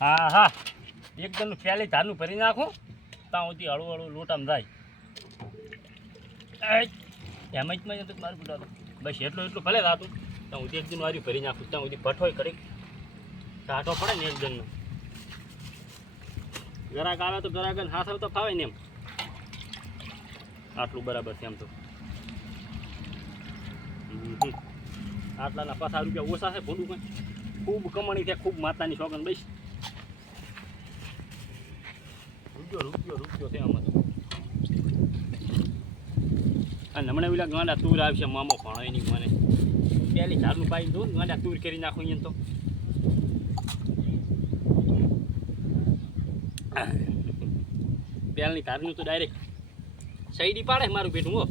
હા હા એકદમ પહેલી ધારનું ભરી નાખું ત્યાં સુધી હળવું હળવું લોટામાં જાય એમ જ મારું બુટાતો બસ એટલું ભલે રાતું ત્યાં સુધી એકદમ વારી ભરી નાખું ત્યાં સુધી ભઠોય કરી કાઢો પડે ને એકદમનો ગરાક આવે તો ગરાક હાથ તો ફાવે ને એમ આટલું બરાબર છે એમ તો આટલાના 50 રૂપિયા ઓછા છે ભૂલું કંઈ ખૂબ કમાણી છે ખૂબ માતાની શોખન બસ રૂપિયો છે આમાં તો અને હમણાં પેલા ગાંડા તુર આવશે મામો ભણો એની મને પહેલી ઝાડનું પાઈ દઉં ગાંડા તુર કરી નાખું અહીંયા તો પહેલની ધારનું તો ડાયરેક્ટ સઈડી પાડે મારું બેઠું હો